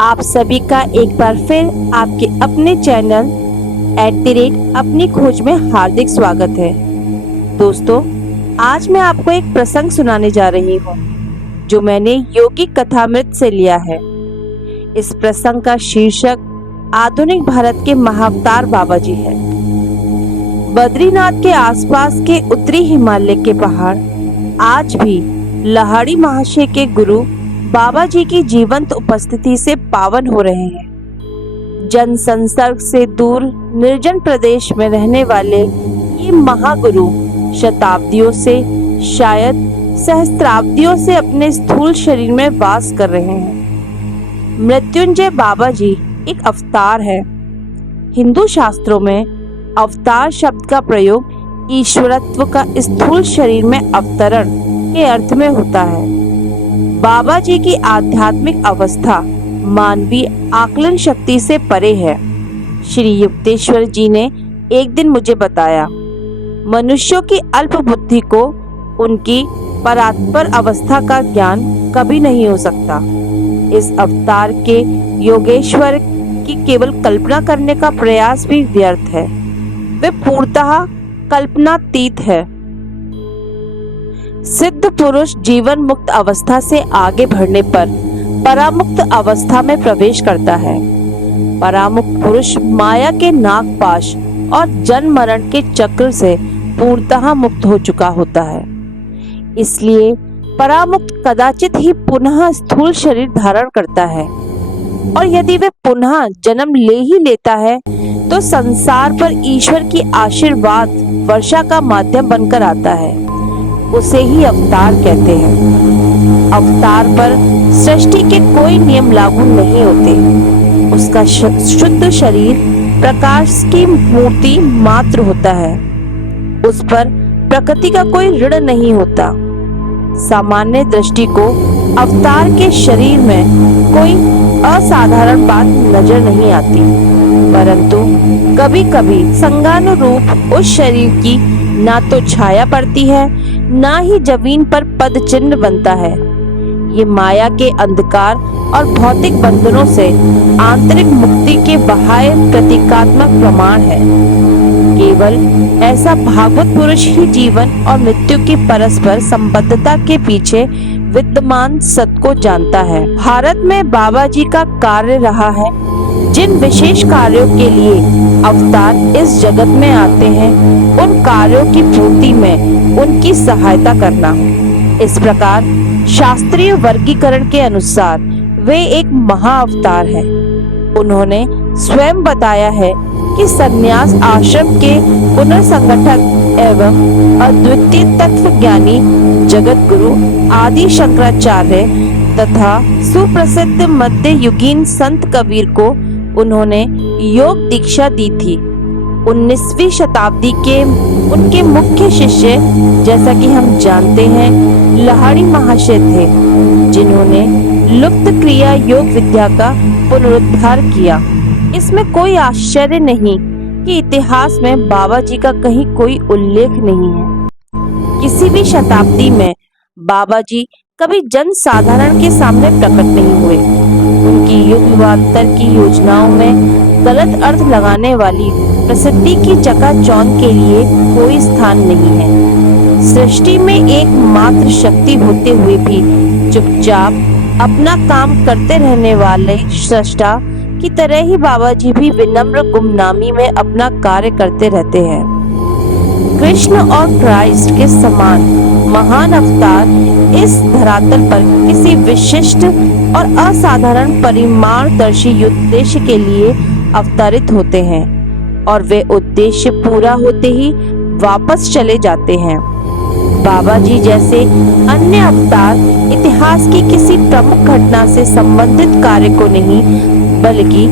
आप सभी का एक बार फिर आपके अपने चैनल @अपनी खोज में हार्दिक स्वागत है। दोस्तों, आज मैं आपको एक प्रसंग सुनाने जा रही हूँ जो मैंने योगी कथामृत से लिया है। इस प्रसंग का शीर्षक आधुनिक भारत के महाअवतार बाबा जी है। बद्रीनाथ के आसपास के उत्तरी हिमालय के पहाड़ आज भी लहाड़ी महाशय के गुरु बाबा जी की जीवंत उपस्थिति से पावन हो रहे हैं। जन संसर्ग से दूर निर्जन प्रदेश में रहने वाले ये महागुरु शताब्दियों से, शायद सहस्त्राब्दियों से अपने स्थूल शरीर में वास कर रहे हैं। मृत्युंजय बाबा जी एक अवतार है। हिंदू शास्त्रों में अवतार शब्द का प्रयोग ईश्वरत्व का स्थूल शरीर में अवतरण के अर्थ में होता है। बाबा जी की आध्यात्मिक अवस्था मानवीय आकलन शक्ति से परे है। श्री युक्तेश्वर जी ने एक दिन मुझे बताया, मनुष्यों की अल्प बुद्धि को उनकी परात्पर अवस्था का ज्ञान कभी नहीं हो सकता। इस अवतार के योगेश्वर की केवल कल्पना करने का प्रयास भी व्यर्थ है। वे पूर्णतः कल्पनातीत है। सिद्ध पुरुष जीवन मुक्त अवस्था से आगे बढ़ने पर परामुक्त अवस्था में प्रवेश करता है। परामुक्त पुरुष माया के नागपाश और जन्म मरण के चक्र से पूर्णतः मुक्त हो चुका होता है। इसलिए परामुक्त कदाचित ही पुनः स्थूल शरीर धारण करता है, और यदि वे पुनः जन्म ले ही लेता है तो संसार पर ईश्वर की आशीर्वाद वर्षा का माध्यम बनकर आता है। उसे ही अवतार कहते हैं। अवतार पर सृष्टि के कोई नियम लागू नहीं होते। उसका शुद्ध शरीर प्रकाश की मूर्ति मात्र होता है। उस पर प्रकृति का कोई ऋण नहीं होता। सामान्य दृष्टि को अवतार के शरीर में कोई असाधारण बात नजर नहीं आती, परंतु कभी कभी संगानुरूप उस शरीर की ना तो छाया पड़ती है, ना ही जमीन पर पद चिन्ह बनता है। ये माया के अंधकार और भौतिक बंधनों से आंतरिक मुक्ति के बाह्य प्रतीकात्मक प्रमाण है। केवल ऐसा भागवत पुरुष ही जीवन और मृत्यु की परस्पर संबद्धता के पीछे विद्यमान सत्य को जानता है। भारत में बाबा जी का कार्य रहा है, जिन विशेष कार्यों के लिए अवतार इस जगत में आते हैं, उन कार्यों की पूर्ति में उनकी सहायता करना। इस प्रकार शास्त्रीय वर्गीकरण के अनुसार वे एक महाअवतार हैं। उन्होंने स्वयं बताया है कि संन्यास आश्रम के पुनर्संगठक एवं अद्वितीय तत्व ज्ञानी जगत गुरु आदि शंकराचार्य तथा सुप्रसिद्ध मध्ययुगीन संत कबीर को उन्होंने योग दीक्षा दी थी। 19वीं शताब्दी के उनके मुख्य शिष्य, जैसा कि हम जानते हैं, लहाड़ी महाशय थे, जिन्होंने लुप्त क्रिया योग विद्या का पुनरुद्धार किया। इसमें कोई आश्चर्य नहीं कि इतिहास में बाबा जी का कहीं कोई उल्लेख नहीं है। किसी भी शताब्दी में बाबा जी कभी जन साधारण के सामने प्रकट नहीं हुए। उनकी युगांतर की योजनाओं में गलत अर्थ लगाने वाली प्रसिद्धि की चकाचौंध के लिए कोई स्थान नहीं है। सृष्टि में एकमात्र शक्ति होते हुए भी चुपचाप अपना काम करते रहने वाले सृष्टा की तरह ही बाबा जी भी विनम्र गुमनामी में अपना कार्य करते रहते हैं। कृष्ण और क्राइस्ट के समान महान अवतार इस धरातल पर किसी विशिष्ट और असाधारण परिमाणदर्शी उद्देश्य के लिए अवतरित होते हैं, और वे उद्देश्य पूरा होते ही वापस चले जाते हैं। बाबा जी जैसे अन्य अवतार इतिहास की किसी प्रमुख घटना से संबंधित कार्य को नहीं, बल्कि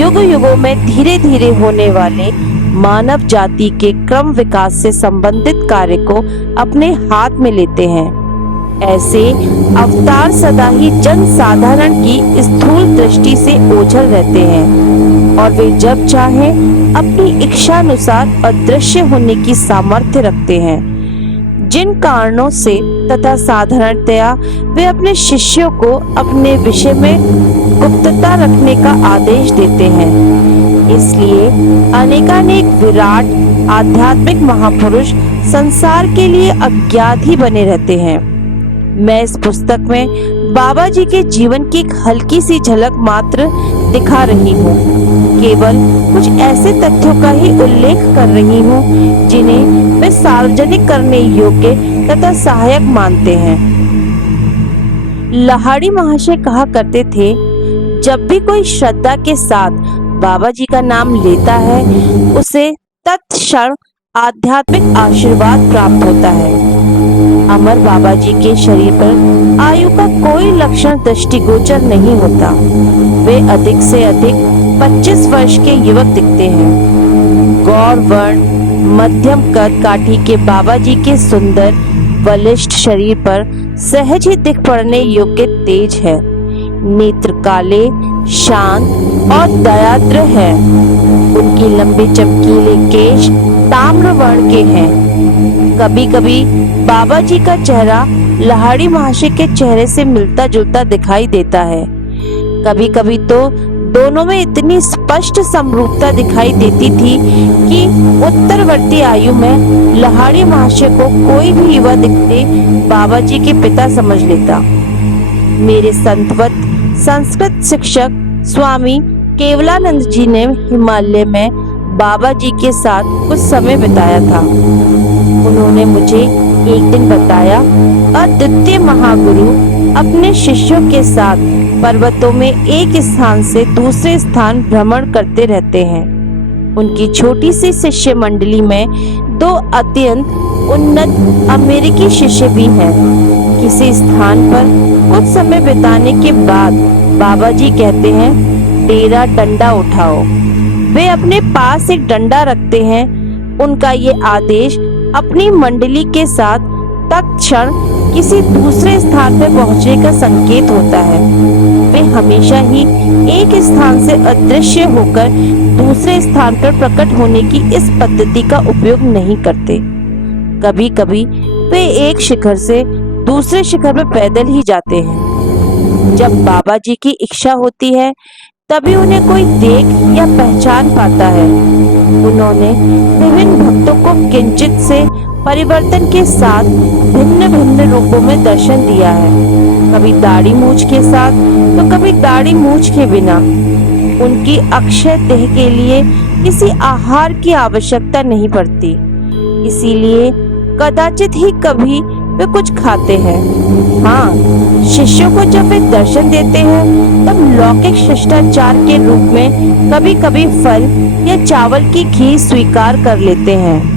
युग युगों में धीरे धीरे होने वाले मानव जाति के क्रम विकास से संबंधित कार्य को अपने हाथ में लेते हैं। ऐसे अवतार सदा ही जन साधारण की स्थूल दृष्टि से ओझल रहते हैं, और वे जब चाहें अपनी इच्छानुसार अदृश्य होने की सामर्थ्य रखते हैं। जिन कारणों से तथा साधारणतया वे अपने शिष्यों को अपने विषय में गुप्तता रखने का आदेश देते हैं। इसलिए अनेकानेक विराट आध्यात्मिक महापुरुष संसार के लिए अज्ञात ही बने रहते हैं। मैं इस पुस्तक में बाबा जी के जीवन की एक हल्की सी झलक मात्र दिखा रही हूँ। केवल कुछ ऐसे तथ्यों का ही उल्लेख कर रही हूँ जिन्हें वे सार्वजनिक करने योग्य तथा सहायक मानते हैं। लाहिड़ी महाशय कहा करते थे, जब भी कोई श्रद्धा के साथ बाबा जी का नाम लेता है उसे तत्क्षण आध्यात्मिक आशीर्वाद प्राप्त होता है। अमर बाबा जी के शरीर पर आयु का कोई लक्षण दृष्टिगोचर नहीं होता। वे अधिक से अधिक 25 वर्ष के युवक दिखते हैं। गौर वर्ण मध्यम कद काठी के बाबा जी के सुंदर बलिष्ठ शरीर पर सहज ही दिख पड़ने योग्य तेज है। नेत्र काले, शांत और दयाद्र है। उनकी लंबे चमकीले केश ताम्र वर्ण के हैं। कभी कभी बाबा जी का चेहरा लाहिड़ी महाशय के चेहरे से मिलता जुलता दिखाई देता है। कभी कभी तो दोनों में इतनी स्पष्ट समरूपता दिखाई देती थी कि उत्तरवर्ती आयु में लाहिड़ी महाशय को कोई भी युवा दिखते बाबा जी के पिता समझ लेता। मेरे संतवत संस्कृत शिक्षक स्वामी केवलानंद जी ने हिमालय में बाबा जी के साथ कुछ समय बिताया था। उन्होंने मुझे एक दिन बताया, अद्वितीय महागुरु अपने शिष्यों के साथ पर्वतों में एक स्थान से दूसरे स्थान भ्रमण करते रहते हैं। उनकी छोटी सी शिष्य मंडली में 2 अत्यंत उन्नत अमेरिकी शिष्य भी हैं। किसी स्थान पर कुछ समय बिताने के बाद बाबा जी कहते हैं, तेरा डंडा उठाओ। वे अपने पास एक डंडा रखते हैं। उनका ये आदेश अपनी मंडली के साथ तत्क्षण किसी दूसरे स्थान पर पहुंचने का संकेत होता है। वे हमेशा ही एक स्थान से अदृश्य होकर दूसरे स्थान पर प्रकट होने की इस पद्धति का उपयोग नहीं करते। कभी कभी वे एक शिखर से दूसरे शिखर पर पैदल ही जाते हैं। जब बाबा जी की इच्छा होती है तभी उन्हें कोई देख या पहचान पाता है। उन्होंने विभिन्न भक्तों को किंचित से परिवर्तन के साथ भिन्न भिन्न रूपों में दर्शन दिया है। कभी दाढ़ी मूछ के साथ तो कभी दाढ़ी मूछ के बिना। उनकी अक्षय देह के लिए किसी आहार की आवश्यकता नहीं पड़ती, इसीलिए कदाचित ही कभी वे कुछ खाते हैं। हाँ, शिष्यों को जब वे दर्शन देते हैं तब लौकिक शिष्टाचार के रूप में कभी कभी फल या चावल की खीर स्वीकार कर लेते हैं।